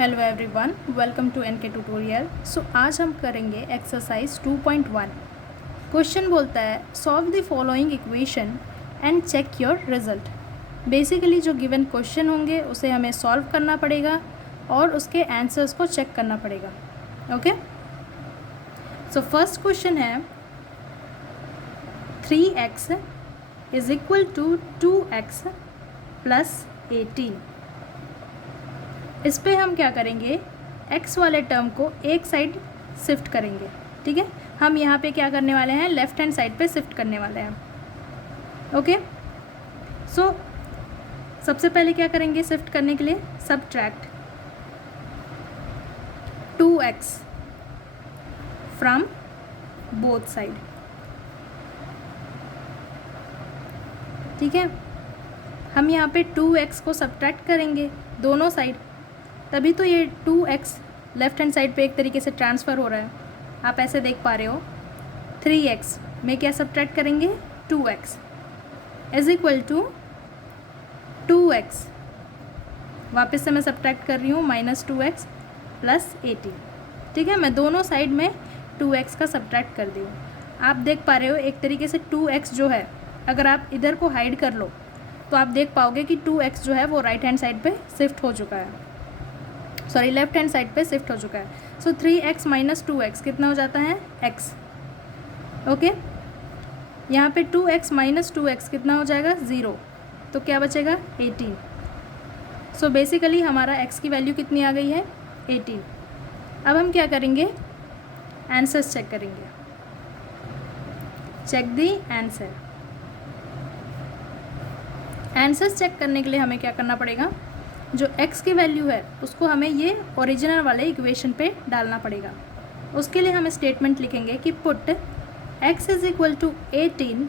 Hello everyone, welcome to NK tutorial. So आज हम करेंगे एक्सरसाइज 2.1। क्वेश्चन बोलता है solve the following equation and check your result. Basically जो गिवन क्वेश्चन होंगे उसे हमें सॉल्व करना पड़ेगा और उसके आंसर्स को चेक करना पड़ेगा। ओके, सो फर्स्ट क्वेश्चन है 3x is equal to 2x plus 18। इस पे हम क्या करेंगे, x वाले टर्म को एक साइड शिफ्ट करेंगे। ठीक है, हम यहाँ पे क्या करने वाले हैं, लेफ्ट हैंड साइड पे शिफ्ट करने वाले हैं। ओके, सो सबसे पहले क्या करेंगे शिफ्ट करने के लिए, subtract 2x from both side. ठीक है, हम यहाँ पे 2x को सबट्रैक्ट करेंगे दोनों साइड, तभी तो ये 2x लेफ्ट हैंड साइड पे एक तरीके से ट्रांसफ़र हो रहा है। आप ऐसे देख पा रहे हो 3x में क्या सबट्रैक्ट करेंगे, 2x is equal to 2x, वापस से मैं सबट्रैक्ट कर रही हूँ -2x प्लस 18। ठीक है, मैं दोनों साइड में 2x का सबट्रैक्ट कर दी हूँ। आप देख पा रहे हो एक तरीके से 2x जो है, अगर आप इधर को हाइड कर लो तो आप देख पाओगे कि 2x जो है वो राइट हैंड साइड पे शिफ्ट हो चुका है, सॉरी लेफ्ट हैंड साइड पे शिफ्ट हो चुका है। सो 3x माइनस 2x कितना हो जाता है, x। ओके, यहाँ पे 2x माइनस 2x कितना हो जाएगा, 0, तो क्या बचेगा 18। सो बेसिकली हमारा x की वैल्यू कितनी आ गई है, 18। अब हम क्या करेंगे, आंसर्स चेक करेंगे। Check the answer. Answers check करने के लिए हमें क्या करना पड़ेगा, जो x की वैल्यू है उसको हमें ये ओरिजिनल वाले इक्वेशन पे डालना पड़ेगा। उसके लिए हम स्टेटमेंट लिखेंगे कि put x is equal to 18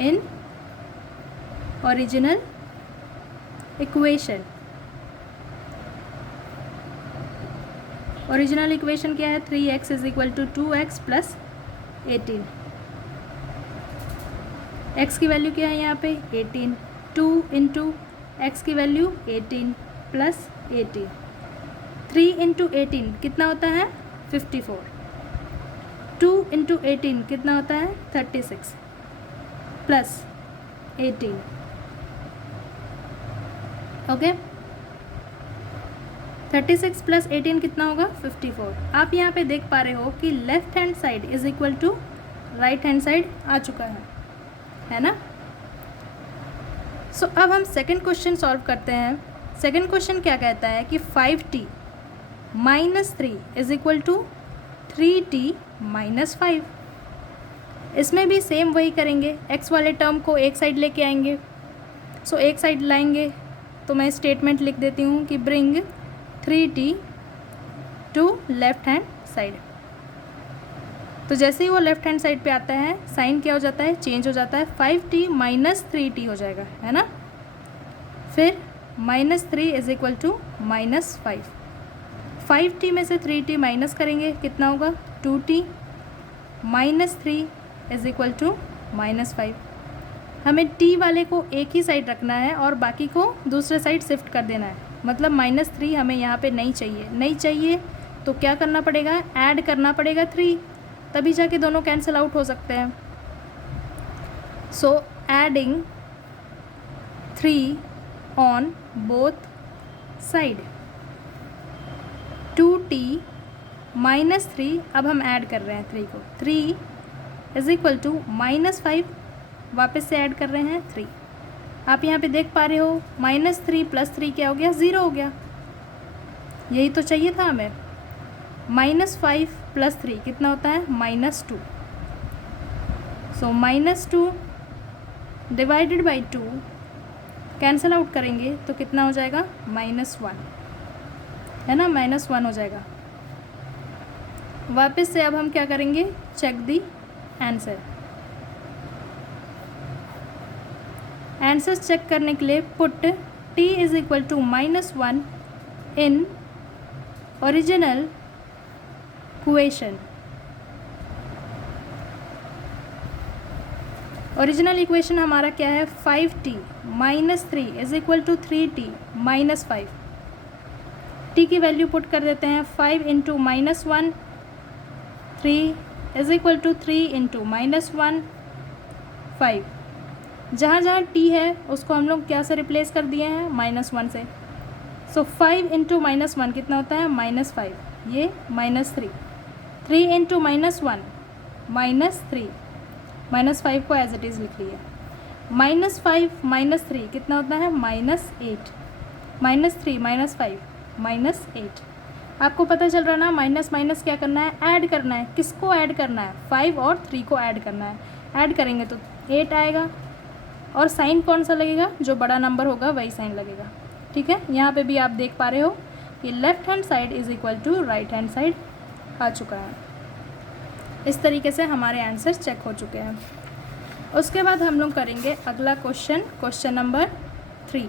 in original equation. Original equation क्या है, 3x is equal to 2x plus 18। x की वैल्यू क्या है यहाँ पे, 18। 2 इंटू x की वैल्यू 18 प्लस 18। 3 इंटू 18 कितना होता है, 54। 2 इंटू 18 कितना होता है, 36 प्लस 18। ओके, 36 प्लस 18 कितना होगा, 54। आप यहाँ पे देख पा रहे हो कि left hand side is equal to right hand side आ चुका है ना। सो अब हम सेकंड क्वेश्चन सॉल्व करते हैं। सेकंड क्वेश्चन क्या कहता है कि 5t minus 3 is equal to 3t minus 5। इसमें भी सेम वही करेंगे, x वाले टर्म को एक साइड लेके आएंगे। सो एक साइड लाएंगे तो मैं स्टेटमेंट लिख देती हूँ कि bring 3t to left hand side. तो जैसे ही वो लेफ्ट हैंड साइड पे आता है साइन क्या हो जाता है, चेंज हो जाता है, 5t माइनस 3t हो जाएगा, है ना। फिर -3 इज इक्वल टू -5। 5t में से 3t माइनस करेंगे कितना होगा, 2t। -3 is equal to -5। हमें t वाले को एक ही साइड रखना है और बाकी को दूसरे साइड शिफ्ट कर देना है। मतलब -3 हमें यहाँ पे नहीं चाहिए तो क्या करना पड़ेगा, ऐड करना पड़ेगा 3, तभी जाके दोनों कैंसिल आउट हो सकते हैं। So adding 3 on both side, 2t -3, अब हम ऐड कर रहे हैं 3 को, 3 इज इक्वल टू -5, वापस से ऐड कर रहे हैं 3। आप यहाँ पे देख पा रहे हो -3 प्लस 3 क्या हो गया, 0 हो गया। यही तो चाहिए था हमें। -5 प्लस 3 कितना होता है, -2। सो -2 डिवाइडेड बाई 2 कैंसिल आउट करेंगे तो कितना हो जाएगा, -1, है ना, -1 हो जाएगा। वापस से अब हम क्या करेंगे, check the answer. Answers check करने के लिए put t is equal to -1 in original equation. Original equation हमारा क्या है, 5t minus 3 is equal to 3t minus 5। t की वैल्यू पुट कर देते हैं 5 into -1 3 is equal to 3 into -1 5। जहाँ जहाँ t है उसको हम लोग क्या से रिप्लेस कर दिए हैं, -1 से। सो 5 इंटू -1 कितना होता है, -5, ये -3। 3 इंटू -1 -3, -5 को एज इट इज़ लिख लिया। -5 -3 कितना होता है, -8। -3 -5 -8। आपको पता चल रहा ना, माइनस माइनस क्या करना है, ऐड करना है। किसको ऐड करना है, 5 और 3 को ऐड करना है। ऐड करेंगे तो 8 आएगा, और साइन कौन सा लगेगा, जो बड़ा नंबर होगा वही साइन लगेगा। ठीक है, यहाँ पे भी आप देख पा रहे हो कि left hand side is equal to right hand side आ चुका है। इस तरीके से हमारे आंसर चेक हो चुके हैं। उसके बाद हम लोग करेंगे अगला question, question number 3।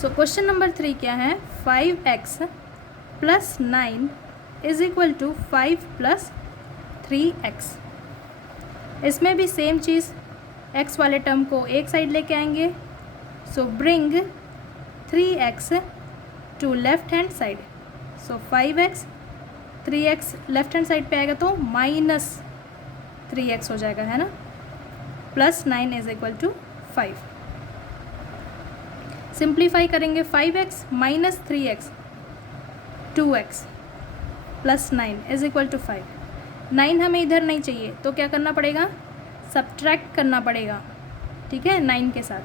So question number 3 क्या है, 5x + 9 is equal to 5 + 3x। इसमें भी सेम चीज़, x वाले टर्म को एक साइड लेके आएंगे। So bring 3x to left hand side. So 5x 3x left hand side पे आएगा तो -3x हो जाएगा, है ना, +9 इज इक्वल टू 5। सिंप्लीफाई करेंगे, 5x - 3x 2x +9 is equal to 5। 9 हमें इधर नहीं चाहिए तो क्या करना पड़ेगा, सब्ट्रैक्ट करना पड़ेगा। ठीक है, 9 के साथ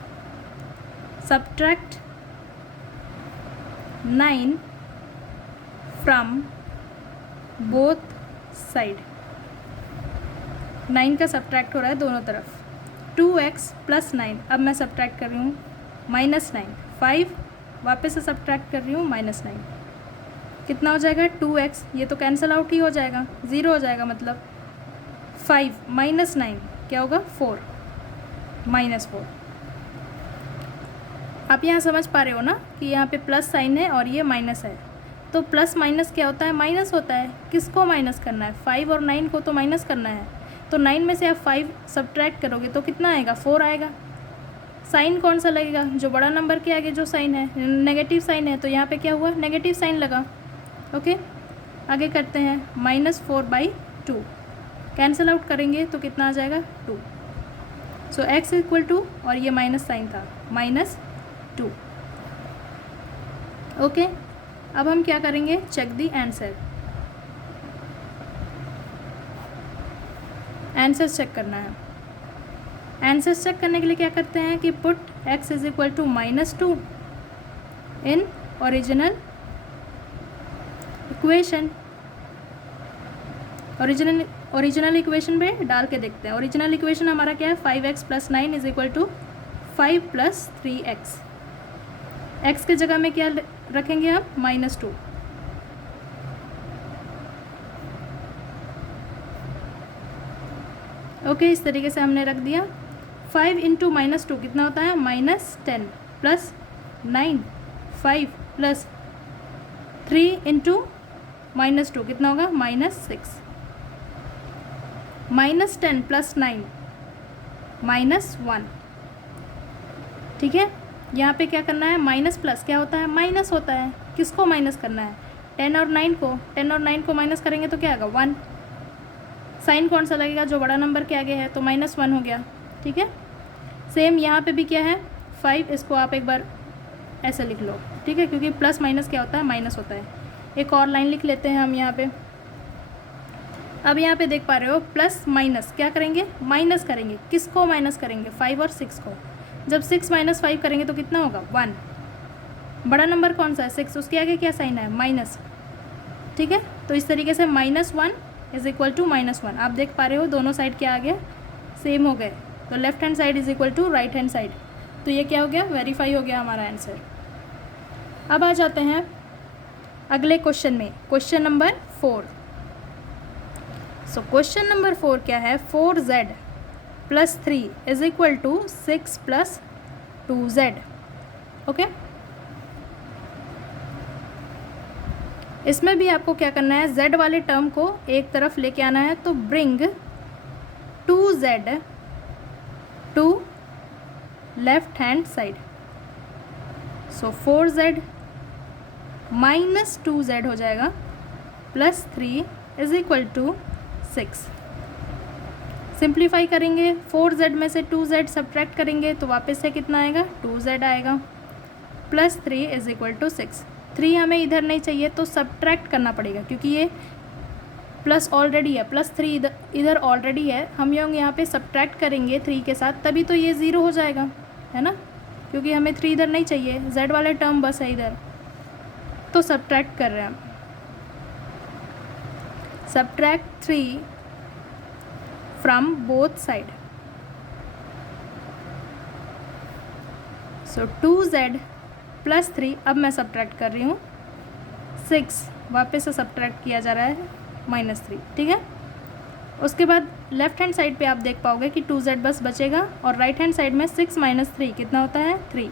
सब्ट्रैक्ट 9 फ्रॉम बोथ साइड। 9 का सब्ट्रैक्ट हो रहा है दोनों तरफ। 2x + 9, अब मैं सब्ट्रैक्ट कर रही हूँ -9। 5 वापस से सब्ट्रैक्ट कर रही हूँ -9। कितना हो जाएगा, 2x, ये तो कैंसिल आउट ही हो जाएगा, 0 हो जाएगा। मतलब 5 - 9 क्या होगा, 4 -4। आप यहाँ समझ पा रहे हो ना कि यहाँ पे प्लस साइन है और ये माइनस है। तो प्लस माइनस क्या होता है, माइनस होता है। किसको माइनस करना है, 5 और 9 को तो माइनस करना है। तो 9 में से आप 5 सब्ट्रैक्ट करोगे तो कितना आएगा, 4 आएगा। साइन कौन सा लगेगा, जो बड़ा नंबर के आगे जो साइन है, नेगेटिव साइन है, तो यहाँ पे क्या हुआ, नेगेटिव साइन लगा। ओके, आगे करते हैं, -4/2 कैंसिल आउट करेंगे तो कितना आ जाएगा, 2। सो x इक्वल टू, और ये माइनस साइन था, -2। ओके, अब हम क्या करेंगे, check the answer. Answer check करना है। आंसर चेक करने के लिए क्या करते हैं कि put x is equal to -2 in original equation. Original equation में डाल के देखते हैं। ओरिजिनल इक्वेशन हमारा क्या है, 5x + 9 is equal to 5 + 3x। x के जगह में क्या रखेंगे हम, -2। ओके, इस तरीके से हमने रख दिया। 5 इंटू -2 कितना होता है, -10 + 9 5 + 3 इंटू -2 कितना होगा, -6। -10 + 9 -1। ठीक है, यहाँ पे क्या करना है, माइनस प्लस क्या होता है, माइनस होता है। किसको माइनस करना है, 10 और 9 को। 10 और 9 को माइनस करेंगे तो क्या आएगा, 1। साइन कौन सा लगेगा, जो बड़ा नंबर के आगे है, तो -1 हो गया। ठीक है, सेम यहाँ पे भी क्या है, 5, इसको आप एक बार ऐसे लिख लो। ठीक है, क्योंकि प्लस माइनस क्या होता है, माइनस होता है। एक और लाइन लिख लेते हैं हम यहाँ पे। अब यहाँ पे देख पा रहे हो, प्लस माइनस क्या करेंगे, माइनस करेंगे। किसको माइनस करेंगे, 5 और 6 को। जब 6 - 5 करेंगे तो कितना होगा, 1। बड़ा नंबर कौन सा है, 6, उसके आगे क्या साइन है, माइनस। ठीक है, तो इस तरीके से -1 इज इक्वल टू -1। आप देख पा रहे हो दोनों साइड क्या आ गया, सेम हो गए। तो left hand side is equal to right hand side. तो ये क्या हो गया, वेरीफाई हो गया हमारा आंसर। अब आ जाते हैं अगले क्वेश्चन में, question number 4। So question number 4 क्या है, 4z + 3 is equal to 6 + 2z। Okay, इसमें भी आपको क्या करना है, z वाले टर्म को एक तरफ लेके आना है। तो bring 2z to left hand side. So 4z minus 2z हो जाएगा plus 3 is equal to 6। Simplify करेंगे, 4z में से 2z सब्ट्रैक्ट करेंगे तो वापस से कितना आएगा, 2z आएगा प्लस 3 इज इक्वल टू 6। 3 हमें इधर नहीं चाहिए तो सब्ट्रैक्ट करना पड़ेगा क्योंकि ये प्लस ऑलरेडी है, प्लस 3 इधर ऑलरेडी है। हम यहाँ पे सब्ट्रैक्ट करेंगे 3 के साथ, तभी तो ये 0 हो जाएगा, है ना, क्योंकि हमें 3 इधर नहीं चाहिए, z वाले टर्म बस है इधर, तो सब्ट्रैक्ट कर रहे हैं हम। Subtract 3 from both side. So 2z plus 3, अब मैं सब्ट्रैक्ट कर रही हूँ 6, वापस से सब्ट्रैक्ट किया जा रहा है -3, ठीक है। उसके बाद लेफ्ट हैंड साइड पे आप देख पाओगे कि 2z बस बचेगा और राइट हैंड साइड में 6 - 3 कितना होता है, 3।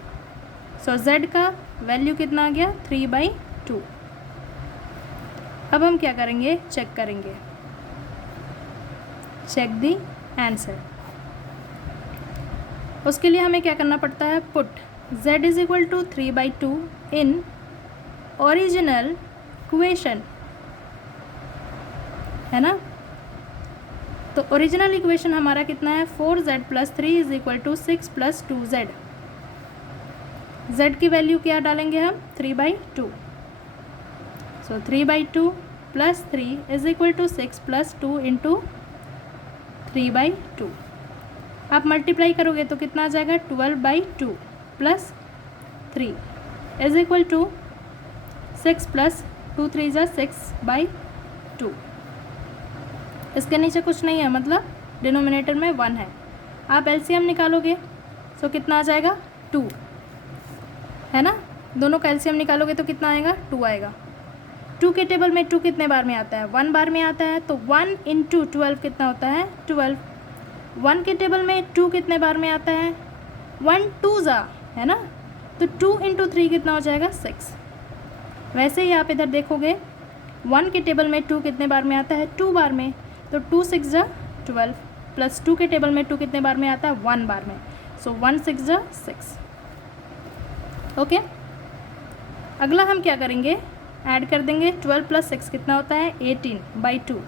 सो z का वैल्यू कितना आ गया, 3/2। अब हम क्या करेंगे, चेक करेंगे, चेक दी आंसर। उसके लिए हमें क्या करना पड़ता है, put z is equal to 3/2 in original equation, है ना। तो ओरिजिनल इक्वेशन हमारा कितना है, 4z plus 3 is equal to 6 plus 2z। z की वैल्यू क्या डालेंगे हम, 3/2। So 3/2 plus 3 is equal to 6 plus 2 into 3/2। आप मल्टीप्लाई करोगे तो कितना आ जाएगा, 12/2 plus 3 is equal to 6 plus 2 3 जा 6/2। इसके नीचे कुछ नहीं है, मतलब डिनोमिनेटर में 1 है। आप एलसीएम निकालोगे तो कितना आ जाएगा, 2, है ना। दोनों का एलसीएम निकालोगे तो कितना आएगा, 2 आएगा। 2 के टेबल में 2 कितने बार में आता है, 1 बार में आता है, तो 1 इंटू 12 कितना होता है, 12। 1 के टेबल में 2 कितने बार में आता है, 1 2 जा, है ना, तो 2 इंटू 3 कितना हो जाएगा, 6। वैसे ही आप इधर देखोगे 1 के टेबल में 2 कितने बार में आता है, 2 बार में, तो 2 6 जा 12, प्लस 2 के टेबल में 2 कितने बार में आता है, 1 बार में, सो 1 6 जा 6। ओके, अगला हम क्या करेंगे, ऐड कर देंगे। 12 प्लस 6 कितना होता है, 18/2।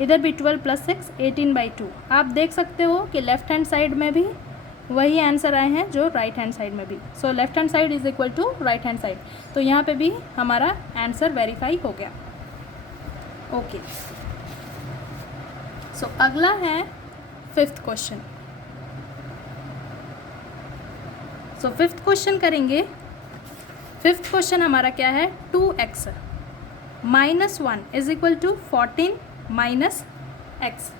इधर भी 12 प्लस 6 18/2। आप देख सकते हो कि लेफ्ट हैंड साइड में भी वही आंसर आए हैं जो राइट हैंड साइड में भी। So left hand side is equal to right hand side, तो यहाँ पे भी हमारा आंसर वेरीफाई हो गया। ओके, सो अगला है 5th क्वेश्चन। सो 5th क्वेश्चन करेंगे। 5th क्वेश्चन हमारा क्या है, 2x - 1 is equal to 14 minus x।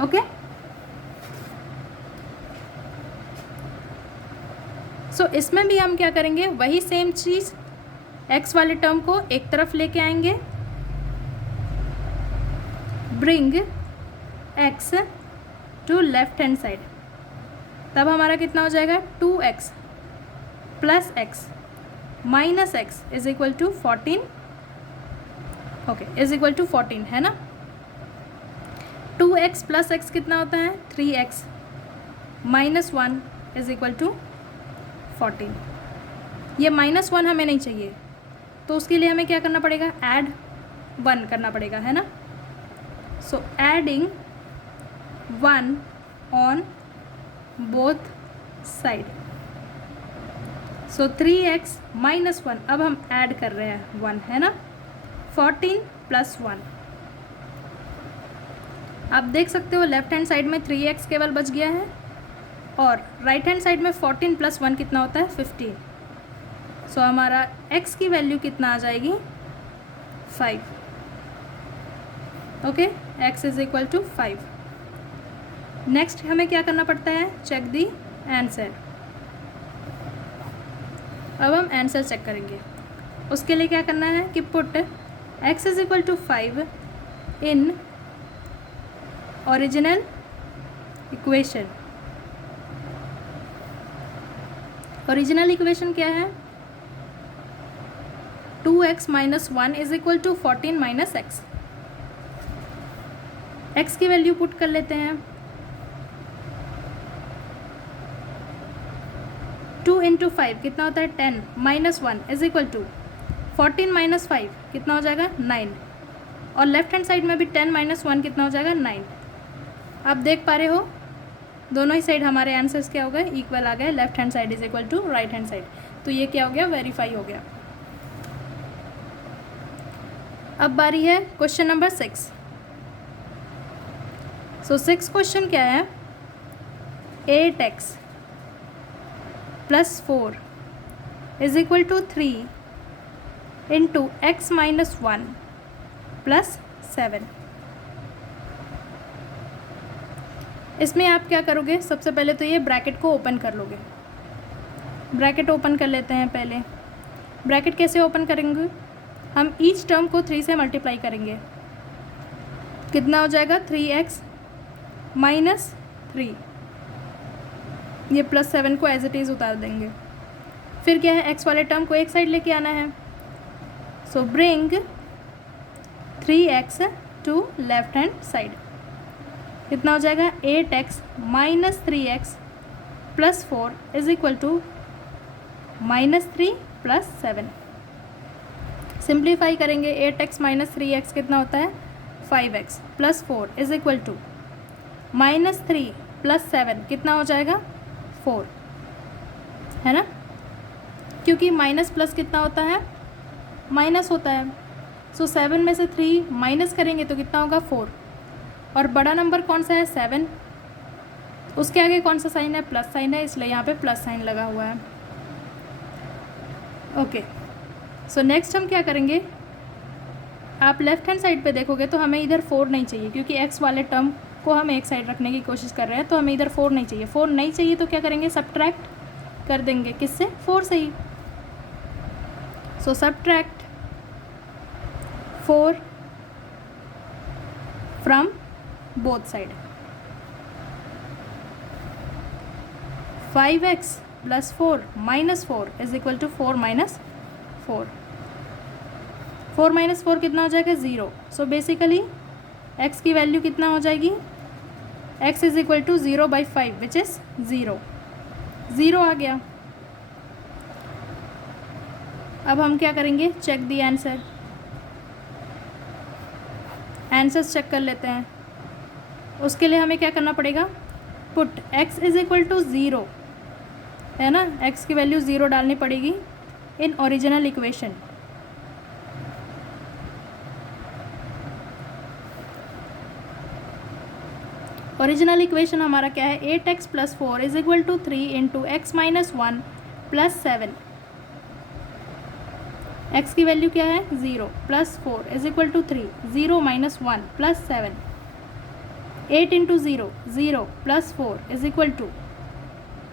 Okay, so इसमें भी हम क्या करेंगे, वही सेम चीज़, x वाले टर्म को एक तरफ लेके आएंगे, bring x to left hand side, तब हमारा कितना हो जाएगा, 2x plus x minus x is equal to 14। Okay, is equal to 14, है ना। 2x प्लस x कितना होता है, 3x minus 1 is equal to 14। ये -1 हमें नहीं चाहिए, तो उसके लिए हमें क्या करना पड़ेगा, ऐड 1 करना पड़ेगा, है ना। So adding 1 on both side, so 3x minus 1, अब हम ऐड कर रहे हैं 1, है ना। 14 प्लस 1, आप देख सकते हो लेफ्ट हैंड साइड में 3x केवल बच गया है और राइट हैंड साइड में 14 प्लस 1 कितना होता है, 15। सो हमारा x की वैल्यू कितना आ जाएगी, 5। Okay, x is equal to 5। Next हमें क्या करना पड़ता है, चेक दी आंसर। अब हम आंसर चेक करेंगे। उसके लिए क्या करना है कि put x is equal to 5 in original equation. Original equation क्या है, 2x minus 1 is equal to 14 minus x। x की वैल्यू पुट कर लेते हैं, 2 इंटू 5 कितना होता है 10 minus 1 is equal to 14 minus 5 कितना हो जाएगा 9, और लेफ्ट हैंड साइड में भी 10 माइनस 1 कितना हो जाएगा 9। आप देख पा रहे हो दोनों ही साइड हमारे आंसर्स क्या हो गए, इक्वल आ गए। Left hand side is equal to right hand side, तो ये क्या हो गया, वेरीफाई हो गया। अब बारी है क्वेश्चन नंबर 6। सो 6 क्वेश्चन क्या है, 8x plus 4 is equal to 3 into x minus 1 plus 7। इसमें आप क्या करोगे, सबसे पहले तो ये ब्रैकेट को ओपन कर लोगे। ब्रैकेट ओपन कर लेते हैं पहले। ब्रैकेट कैसे ओपन करेंगे, हम ईच टर्म को 3 से मल्टीप्लाई करेंगे। कितना हो जाएगा 3x माइनस 3, ये प्लस 7 को एज इट इज़ उतार देंगे। फिर क्या है, x वाले टर्म को एक साइड लेके आना है। So bring 3x to left hand side, कितना हो जाएगा 8x minus 3x plus 4 is equal to minus 3 plus 7। Simplify करेंगे, 8x माइनस 3x कितना होता है 5x plus 4 is equal to minus 3 plus 7 कितना हो जाएगा 4, है ना, क्योंकि माइनस प्लस कितना होता है, माइनस होता है। सो 7 में से 3 माइनस करेंगे तो कितना होगा 4, और बड़ा नंबर कौन सा है 7, उसके आगे कौन सा साइन है, प्लस साइन है, इसलिए यहाँ पे प्लस साइन लगा हुआ है। ओके, सो नेक्स्ट हम क्या करेंगे, आप लेफ्ट हैंड साइड पे देखोगे तो हमें इधर 4 नहीं चाहिए, क्योंकि x वाले टर्म को हम एक साइड रखने की कोशिश कर रहे हैं, तो हमें इधर 4 नहीं चाहिए। 4 नहीं चाहिए तो क्या करेंगे, सब्ट्रैक्ट कर देंगे, किससे, 4 से ही। So subtract 4 from both side. 5x plus 4 minus 4 is equal to 4 minus 4। 4 minus 4 कितना हो जाएगा 0। सो बेसिकली x की वैल्यू कितना हो जाएगी, x is equal to 0 by 5 which is 0। 0 आ गया। अब हम क्या करेंगे, check the answer. Answers check कर लेते हैं। उसके लिए हमें क्या करना पड़ेगा, put x is equal to 0, है ना, x की वैल्यू 0 डालनी पड़ेगी in original equation. Original equation हमारा क्या है, 8x plus 4 is equal to 3 into x minus 1 plus 7। x की वैल्यू क्या है 0 plus 4 is equal to 3, 0 minus 1 plus 7। 8 into 0 0 plus 4 is equal to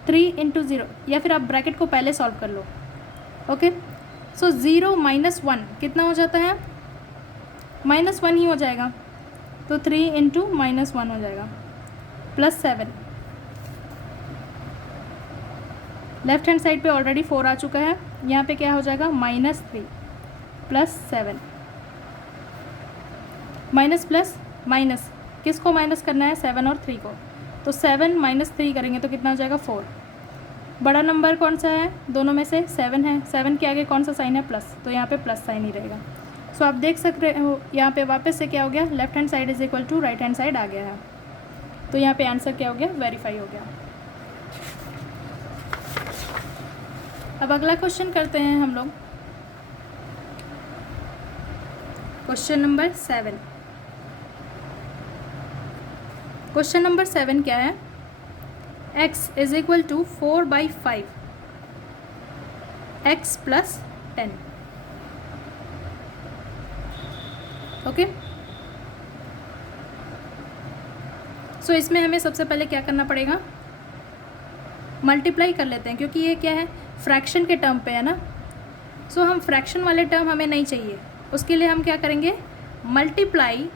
3 into 0, या फिर आप ब्रैकेट को पहले सॉल्व कर लो। ओके, सो 0 माइनस 1 कितना हो जाता है, माइनस 1 ही हो जाएगा, तो 3 इंटू माइनस 1 हो जाएगा प्लस 7। लेफ्ट हैंड साइड पे ऑलरेडी 4 आ चुका है, यहाँ पे क्या हो जाएगा minus 3 plus 7। Minus plus minus, किसको माइनस करना है 7 और 3 को, तो 7 माइनस 3 करेंगे तो कितना हो जाएगा 4। बड़ा नंबर कौन सा है, दोनों में से 7 है, 7 के आगे कौन सा साइन है प्लस, तो यहाँ पे प्लस साइन ही रहेगा। सो आप देख सकते हो यहाँ पे वापस से क्या हो गया, left hand side is equal to right hand side आ गया है, तो यहाँ पे आंसर क्या हो गया, वेरीफाई हो गया। अब अगला क्वेश्चन करते हैं हम लोग, क्वेश्चन नंबर 7। क्वेश्चन नंबर 7 क्या है, x is equal to 4 by 5 x plus 10। Okay, so इसमें हमें सबसे पहले क्या करना पड़ेगा, मल्टीप्लाई कर लेते हैं, क्योंकि ये क्या है फ्रैक्शन के टर्म पे है ना। सो हम फ्रैक्शन वाले टर्म हमें नहीं चाहिए, उसके लिए हम क्या करेंगे, multiply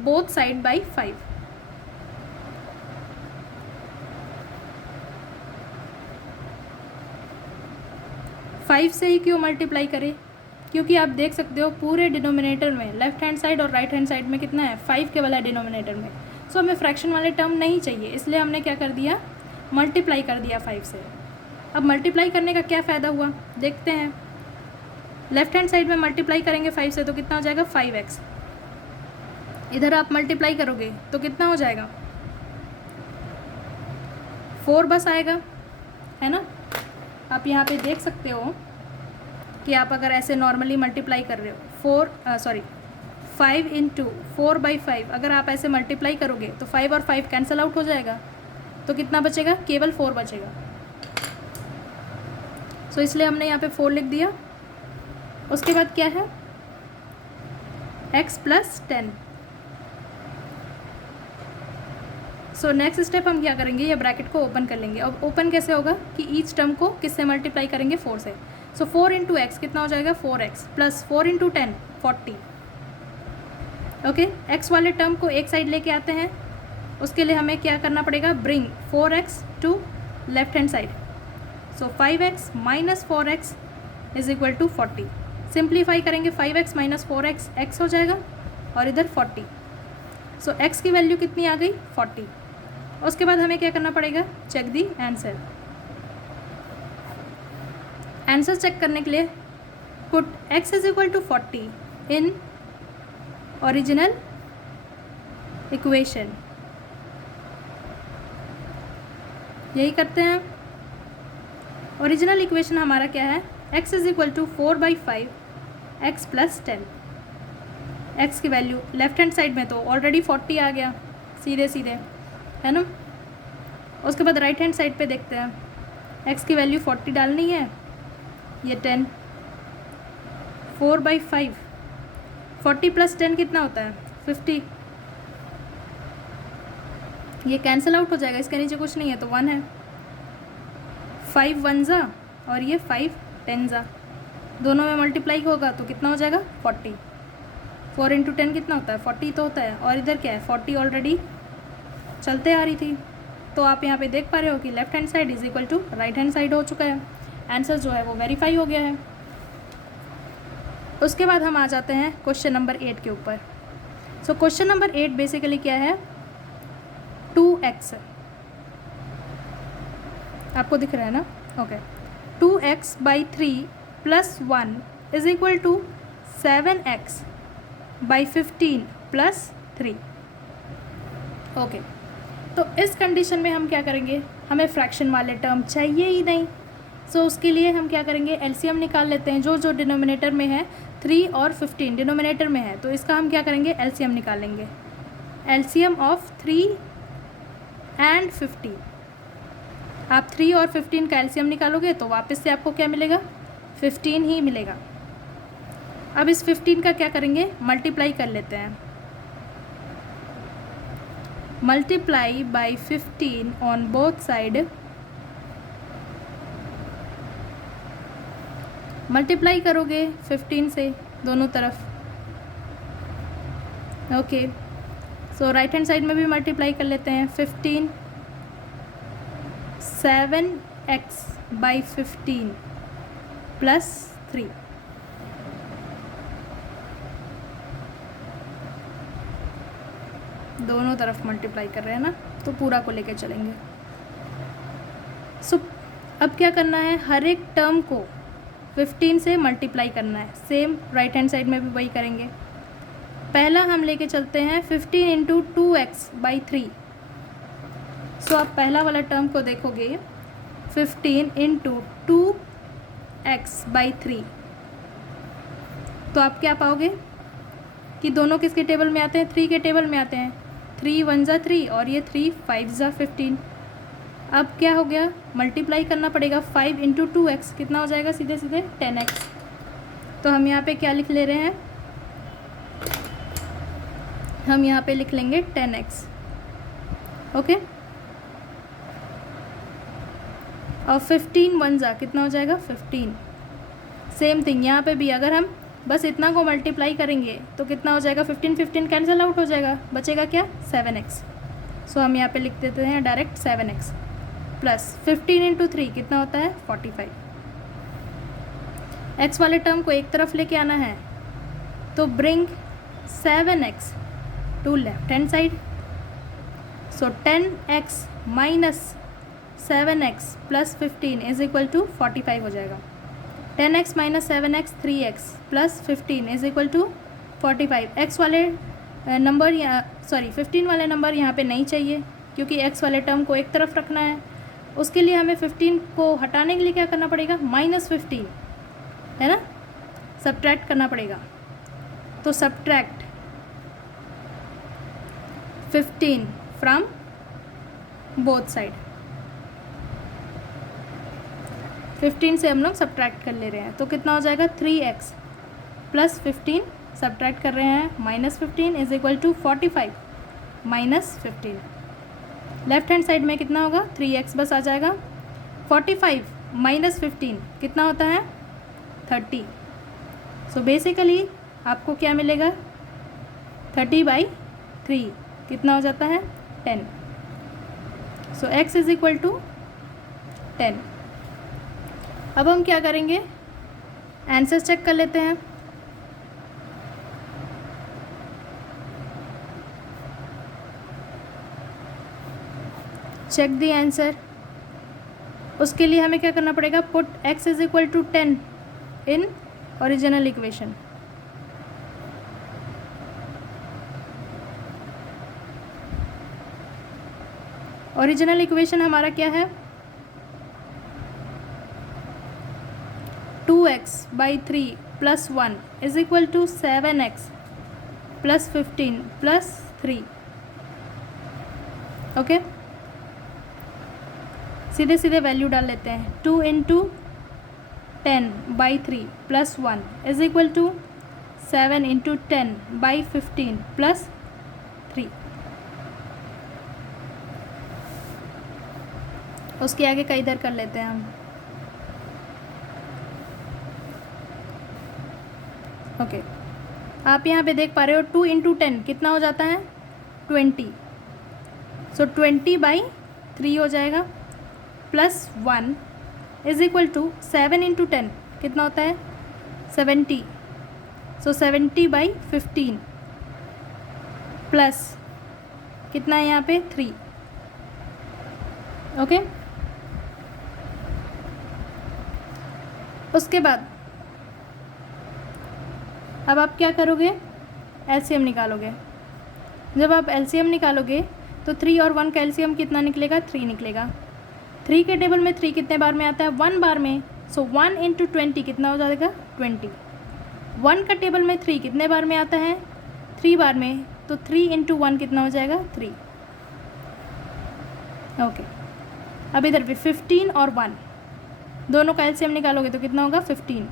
both side by 5। Five से ही क्यों मल्टीप्लाई करें, क्योंकि आप देख सकते हो पूरे डिनोमिनेटर में लेफ्ट हैंड साइड और राइट हैंड साइड में कितना है 5 केवल है डिनोमिनेटर में। सो हमें फ्रैक्शन वाले टर्म नहीं चाहिए, इसलिए हमने क्या कर दिया, मल्टीप्लाई कर दिया 5 से। अब मल्टीप्लाई करने का क्या फ़ायदा हुआ देखते हैं। लेफ्ट हैंड साइड में मल्टीप्लाई करेंगे 5 से तो कितना हो जाएगा 5x। इधर आप मल्टीप्लाई करोगे तो कितना हो जाएगा 4 बस आएगा, है ना। आप यहाँ पे देख सकते हो कि आप अगर ऐसे नॉर्मली मल्टीप्लाई कर रहे हो 5 इंटू 4/5 अगर आप ऐसे मल्टीप्लाई करोगे तो 5 और 5 कैंसिल आउट हो जाएगा, तो कितना बचेगा केवल 4 बचेगा। सो इसलिए हमने यहाँ पे 4 लिख दिया। उसके बाद क्या है x + 10। सो नेक्स्ट स्टेप हम क्या करेंगे, ये ब्रैकेट को ओपन कर लेंगे। अब ओपन कैसे होगा कि ईच टर्म को किससे मल्टीप्लाई करेंगे 4 से। सो 4 इंटू एक्स कितना हो जाएगा 4x plus 4 into 10 40। Okay, x वाले टर्म को एक साइड लेके आते हैं। उसके लिए हमें क्या करना पड़ेगा, bring 4x to left hand side. So 5x minus 4x is equal to 40। Simplify करेंगे 5x माइनस 4x x हो जाएगा और इधर 40। सो x की वैल्यू कितनी आ गई 40। उसके बाद हमें क्या करना पड़ेगा, check the answer. Answer check करने के लिए put x is equal to 40 in original equation. यही करते हैं। ओरिजिनल इक्वेशन हमारा क्या है, x is equal to 4/5 x plus 10। x की वैल्यू लेफ्ट हैंड साइड में तो ऑलरेडी 40 आ गया सीधे सीधे, है ना। उसके बाद राइट हैंड साइड पे देखते हैं, x की वैल्यू 40 डालनी है, ये 10 4/5 40 प्लस 10 कितना होता है 50। ये कैंसिल आउट हो जाएगा, इसके नीचे कुछ नहीं है तो 1 है। 5 1 और ये 5 10 दोनों में मल्टीप्लाई होगा तो कितना हो जाएगा 40। 4 इंटू 10 कितना होता है 40 तो होता है, और इधर क्या है 40 ऑलरेडी चलते आ रही थी। तो आप यहाँ पे देख पा रहे हो कि left hand side is equal to right hand side हो चुका है। आंसर जो है वो वेरीफाई हो गया है। उसके बाद हम आ जाते हैं क्वेश्चन नंबर 8 के ऊपर। सो क्वेश्चन नंबर 8 बेसिकली क्या है, 2x आपको दिख रहा है ना, okay. 2x/3 plus 1 is equal to 7x/15 plus 3। Okay, तो इस कंडीशन में हम क्या करेंगे, हमें फ्रैक्शन वाले टर्म चाहिए ही नहीं। सो उसके लिए हम क्या करेंगे, एलसीएम निकाल लेते हैं। जो जो डिनोमिनेटर में है 3 और 15 डिनोमिनेटर में है, तो इसका हम क्या करेंगे एलसीएम निकालेंगे। LCM of 3 and 15। आप 3 और 15 का एलसीएम निकालोगे तो वापस से आपको क्या मिलेगा 15 ही मिलेगा। अब इस 15 का क्या करेंगे, मल्टीप्लाई कर लेते हैं। Multiply by 15 on both side. Multiply करोगे 15 से दोनों तरफ। ओके, सो राइट हैंड साइड में भी मल्टीप्लाई कर लेते हैं। 15 7x/15 प्लस 3। दोनों तरफ मल्टीप्लाई कर रहे हैं ना, तो पूरा को लेके चलेंगे। सो अब क्या करना है, हर एक टर्म को 15 से मल्टीप्लाई करना है। सेम राइट हैंड साइड में भी वही करेंगे। पहला हम लेके चलते हैं 15 इंटू 2x/3। सो आप पहला वाला टर्म को देखोगे 15 इंटू 2x/3, तो आप क्या पाओगे कि दोनों किसके टेबल में आते हैं, 3 के टेबल में आते हैं। 3 1 3 और ये 3 5 15। अब क्या हो गया, मल्टीप्लाई करना पड़ेगा। 5 इंटू 2x कितना हो जाएगा, सीधे सीधे 10x। तो हम यहाँ पे क्या लिख ले रहे हैं, हम यहाँ पे लिख लेंगे 10x। ओके, और 15 1 कितना हो जाएगा 15। सेम थिंग यहाँ पे भी, अगर हम बस इतना को मल्टीप्लाई करेंगे तो कितना हो जाएगा 15 कैंसिल आउट हो जाएगा, बचेगा क्या 7x। सो हम यहाँ पे लिख देते हैं डायरेक्ट 7x प्लस 15 इंटू 3 कितना होता है 45। x वाले टर्म को एक तरफ लेके आना है, तो bring 7x to left hand side. So 10x minus 7x plus 15 is equal to 45 हो जाएगा। 10x minus 7x 3x plus 15 is equal to 45। x वाले नंबर सॉरी 15 वाले नंबर यहाँ पे नहीं चाहिए, क्योंकि x वाले टर्म को एक तरफ रखना है। उसके लिए हमें 15 को हटाने के लिए क्या करना पड़ेगा, -15 है ना, सब्ट्रैक्ट करना पड़ेगा। तो सब्ट्रैक्ट 15 फ्रॉम बोथ साइड। 15 से हम लोग सब्ट्रैक्ट कर ले रहे हैं, तो कितना हो जाएगा 3x प्लस 15 सब्ट्रैक्ट कर रहे हैं -15 is equal to 45 -15। Left hand side में कितना होगा 3x बस आ जाएगा। 45 -15 कितना होता है 30। सो बेसिकली आपको क्या मिलेगा 30/3 कितना हो जाता है 10। सो x इज इक्वल टू 10। अब हम क्या करेंगे, आंसर चेक कर लेते हैं। Check the answer. उसके लिए हमें क्या करना पड़ेगा, put x is equal to 10 in original equation. Original equation हमारा क्या है, 2x/3 plus 1 is equal to 7x plus 15 plus 3। Okay, सीधे सीधे वैल्यू डाल लेते हैं। 2 into 10/3 plus 1 is equal to 7 into 10/15 plus 3। उसके आगे का इधर कर लेते हैं हम। ओके, आप यहाँ पे देख पा रहे हो 2 इंटू 10 कितना हो जाता है 20। सो 20/3 हो जाएगा plus 1 is equal to 7 into 10 कितना होता है 70। सो 70/15 प्लस कितना है यहाँ पे 3। ओके, उसके बाद अब आप क्या करोगे, एलसीएम निकालोगे। जब आप एलसीएम निकालोगे तो 3 और 1 का एलसीएम कितना निकलेगा 3 निकलेगा। 3 के टेबल में 3 कितने बार में आता है 1 बार में। सो 1 इंटू 20 कितना हो जाएगा 20। 1 का टेबल में 3 कितने बार में आता है 3 बार में, तो 3 इंटू 1 कितना हो जाएगा 3। ओके, अब इधर भी 15 और 1 दोनों का एलसीएम निकालोगे तो कितना होगा 15।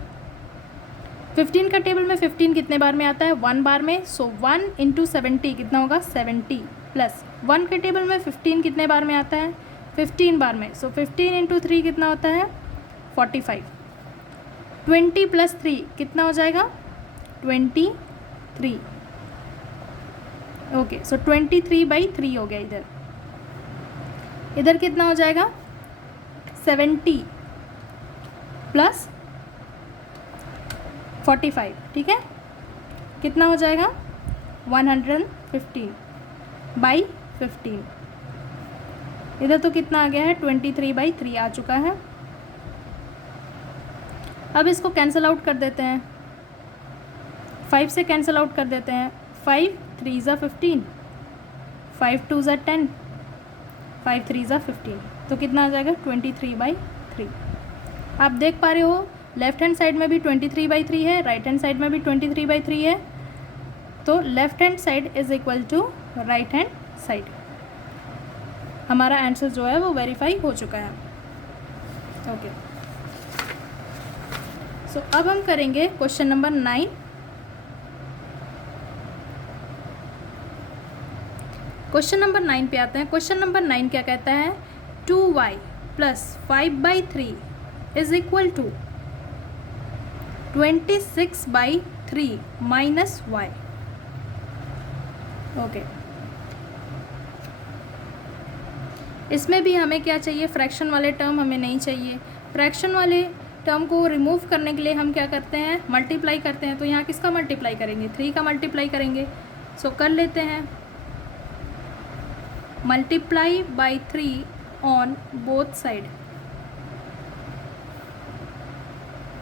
15 का टेबल में 15 कितने बार में आता है 1 बार में। सो 1 इंटू 70 कितना होगा 70 प्लस 1 के टेबल में 15 कितने बार में आता है 15 बार में। सो 15 इंटू 3 कितना होता है 45। 20 प्लस 3 कितना हो जाएगा 23। ओके, सो 23/3 हो गया। इधर इधर कितना हो जाएगा 70 प्लस 45, ठीक है, कितना हो जाएगा 115/15। इधर तो कितना आ गया है 23/3 आ चुका है। अब इसको कैंसिल आउट कर देते हैं, 5 से कैंसिल आउट कर देते हैं। 5 3 ज़ा 15, 5 2 ज़ा 10, 5 3 ज़ा 15, तो कितना आ जाएगा 23/3। आप देख पा रहे हो लेफ्ट हैंड साइड में भी 23/3 है, राइट हैंड साइड में भी 23/3 है। तो left hand side is equal to right hand side. हमारा आंसर जो है वो वेरीफाई हो चुका है। ओके, सो अब हम करेंगे क्वेश्चन नंबर 9। क्वेश्चन नंबर 9 पे आते हैं। क्वेश्चन नंबर 9 क्या कहता है, 2y plus 5/3 is equal to 26/3 minus y। Okay, इसमें भी हमें क्या चाहिए, फ्रैक्शन वाले टर्म हमें नहीं चाहिए। फ्रैक्शन वाले टर्म को रिमूव करने के लिए हम क्या करते हैं, मल्टीप्लाई करते हैं। तो यहाँ किसका मल्टीप्लाई करेंगे, 3 का मल्टीप्लाई करेंगे। सो कर लेते हैं, multiply by 3 on both side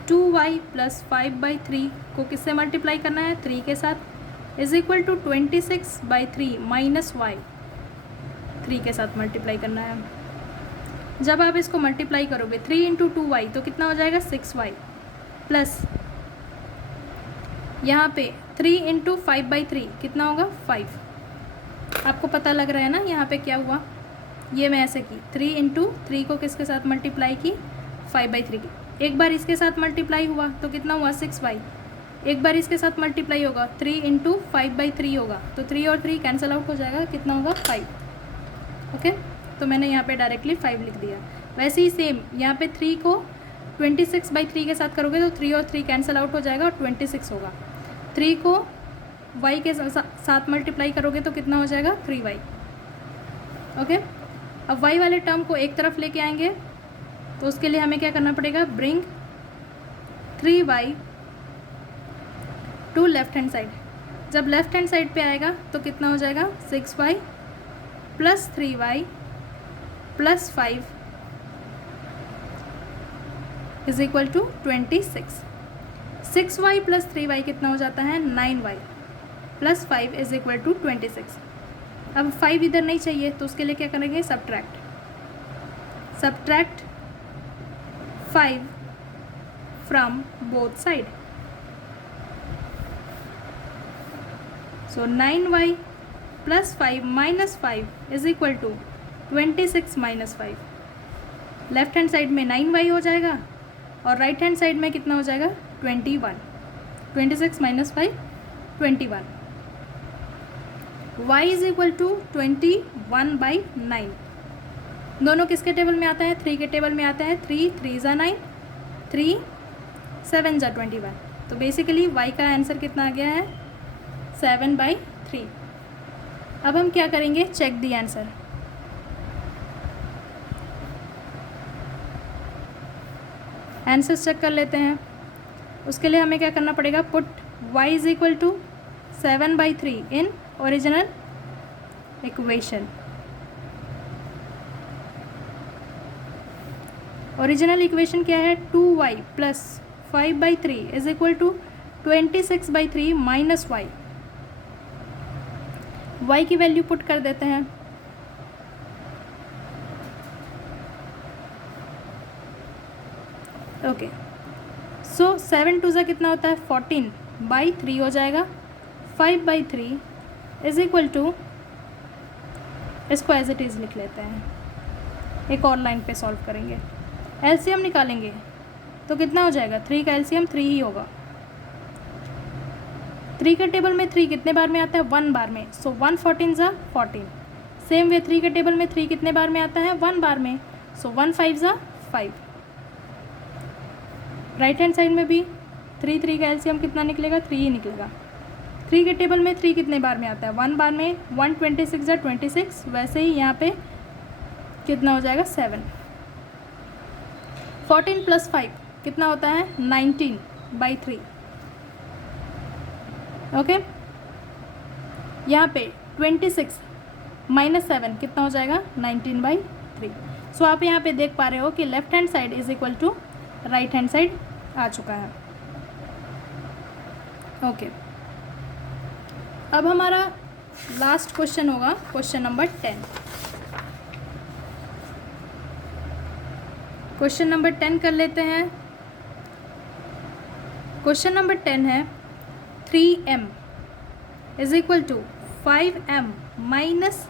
2y plus 5/3 को किससे मल्टीप्लाई करना है, 3 के साथ, is equal to 26/3 minus y 3 के साथ मल्टीप्लाई करना है। जब आप इसको मल्टीप्लाई करोगे 3 इंटू 2y तो कितना हो जाएगा 6y प्लस यहाँ पे 3 इंटू 5/3 कितना होगा 5। आपको पता लग रहा है ना यहाँ पे क्या हुआ, ये मैं ऐसे की 3 इंटू 3 को किसके साथ मल्टीप्लाई की 5/3 की, एक बार इसके साथ मल्टीप्लाई हुआ तो कितना हुआ 6y, एक बार इसके साथ मल्टीप्लाई होगा 3 इंटू 5/3 होगा तो 3 और 3 कैंसिल आउट हो जाएगा, कितना होगा 5। ओके तो मैंने यहाँ पे डायरेक्टली 5 लिख दिया। वैसे ही सेम यहाँ पे 3 को 26/3 के साथ करोगे तो 3 और 3 कैंसिल आउट हो जाएगा और 26 होगा। 3 को y के साथ मल्टीप्लाई करोगे तो कितना हो जाएगा 3y। ओके अब y वाले टर्म को एक तरफ लेके आएंगे तो उसके लिए हमें क्या करना पड़ेगा, bring 3y to left hand side. जब लेफ्ट हैंड साइड पे आएगा तो कितना हो जाएगा 6y plus 3y plus 5 is equal to 26। 6y plus 3y कितना हो जाता है 9y plus 5 is equal to 26। अब 5 इधर नहीं चाहिए तो उसके लिए क्या करेंगे, subtract 5 from both side. So 9y plus 5 minus 5 is equal to 26 minus 5। Left hand side में 9y हो जाएगा और राइट हैंड साइड में कितना हो जाएगा 21। 26 minus 5 21। y is equal to 21/9। दोनों किसके टेबल में आता है, 3 के टेबल में आता है। 3 3 ज़ा 9, 3 7 ज़ा 21। तो बेसिकली y का आंसर कितना आ गया है 7/3। अब हम क्या करेंगे, check the answer. Answers check कर लेते हैं। उसके लिए हमें क्या करना पड़ेगा, put y is equal to 7/3 in original equation. Original equation क्या है, 2y plus 5/3 is equal to 26/3 minus y। y की वैल्यू पुट कर देते हैं। ओके सो 7 2 ज़ा कितना होता है 14/3 हो जाएगा। 5/3 इज इक्वल टू, इसको एज इट इज़ लिख लेते हैं, एक और लाइन पे सॉल्व करेंगे। एलसीएम निकालेंगे तो कितना हो जाएगा, 3 का एलसीएम 3 ही होगा। 3 के टेबल में 3 कितने बार में आता है 1 बार में, सो 1 14 ज़ा 14। सेम वे 3 के टेबल में 3 कितने बार में आता है 1 बार में, सो 1 5 ज़ा 5। राइट हैंड साइड में भी 3 3 का एलसीएम कितना निकलेगा 3 ही निकलेगा। 3 के टेबल में 3 कितने बार में आता है 1 बार में, 1 26 ज़ा 26। वैसे ही यहाँ पे कितना हो जाएगा 7। 14 प्लस 5 कितना होता है 19/3। ओके यहाँ पे 26 माइनस 7 कितना हो जाएगा 19/3। सो आप यहाँ पे देख पा रहे हो कि left hand side is equal to right hand side आ चुका है। ओके अब हमारा लास्ट क्वेश्चन होगा क्वेश्चन नंबर 10। क्वेश्चन नंबर 10 कर लेते हैं। क्वेश्चन नंबर 10 है 3m is equal to 5m minus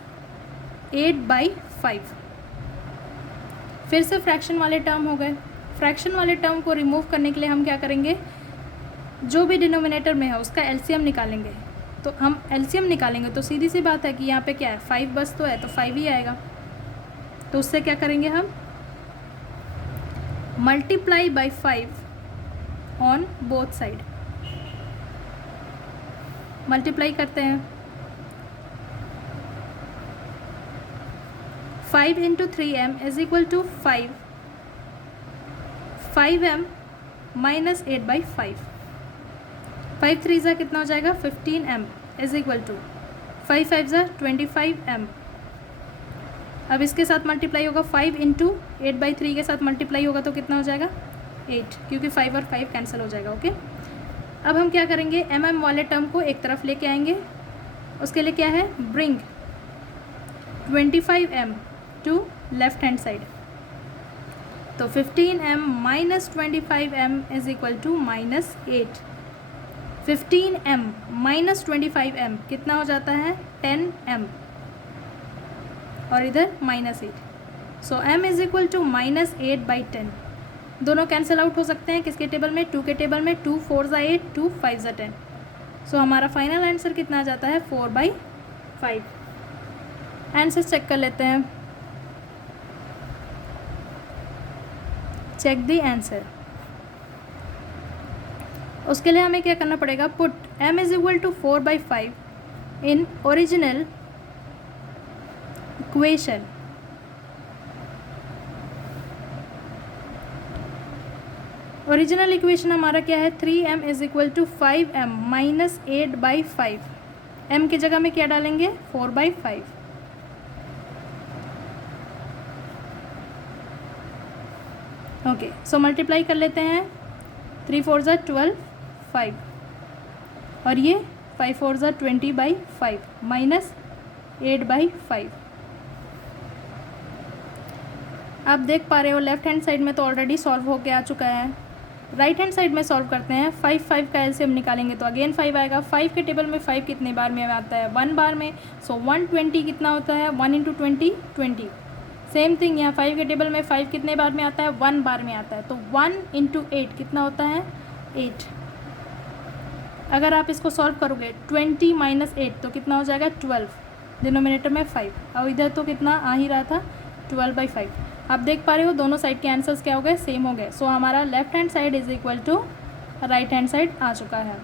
8/5। फिर से फ्रैक्शन वाले टर्म हो गए। फ्रैक्शन वाले टर्म को रिमूव करने के लिए हम क्या करेंगे, जो भी डिनोमिनेटर में है उसका एलसीएम निकालेंगे। तो हम एलसीएम निकालेंगे तो सीधी सी बात है कि यहाँ पे क्या है 5 बस तो है तो 5 ही आएगा। तो उससे क्या करेंगे हम, multiply by 5 on both side. Multiply करते हैं 5 into 3m is equal to 5m minus 8/5। 5 3 ज़ा कितना हो जाएगा 15m इज इक्वल टू 5 5 ज़ा 25m। अब इसके साथ मल्टीप्लाई होगा 5 इंटू 8/3 के साथ मल्टीप्लाई होगा तो कितना हो जाएगा 8, क्योंकि 5 और 5 कैंसिल हो जाएगा। ओके, अब हम क्या करेंगे, mm वाले टर्म को एक तरफ लेके आएंगे। उसके लिए क्या है, bring 25m to left hand side. तो 15m minus 25m is equal to -8। 15m minus 25m कितना हो जाता है 10m, और इधर -8। So m is equal to -8/10। दोनों कैंसिल आउट हो सकते हैं किसके टेबल में, 2 के टेबल में। 2 4 ज़ा 8, 2 5 ज़ा 10। सो हमारा फाइनल आंसर कितना आ जाता है 4/5। आंसर चेक कर लेते हैं। Check the answer. उसके लिए हमें क्या करना पड़ेगा, put m is equal to 4/5 in original equation. Original equation हमारा क्या है, 3m is equal to 5m minus 8/5। m की जगह में क्या डालेंगे 4/5। ओके, सो मल्टीप्लाई कर लेते हैं। 3 4 ज़ा 12, 5, और ये 5 4 ज़ा 20/5 माइनस 8/5। आप देख पा रहे हो लेफ्ट हैंड साइड में तो ऑलरेडी सॉल्व होके आ चुका है। राइट हैंड साइड में सॉल्व करते हैं। 5 5 का एलसीएम निकालेंगे तो अगेन 5 आएगा। 5 के टेबल में 5 कितने बार में आता है, 1 बार में। सो 120 कितना होता है, 1 इंटू 20 20। सेम थिंग यहाँ 5 के टेबल में 5 कितने बार में आता है, 1 बार में आता है। तो 1 इंटू 8 कितना होता है 8। अगर आप इसको सॉल्व करोगे 20 माइनस 8 तो कितना हो जाएगा 12, डिनोमिनेटर में 5, और इधर तो कितना आ ही रहा था 12/5। आप देख पा रहे हो दोनों साइड के आंसर्स क्या हो गए, सेम हो गए। सो हमारा left hand side is equal to right hand side आ चुका है।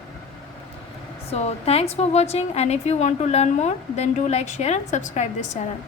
So thanks for watching, and if you want to learn more then do like, share and subscribe this channel.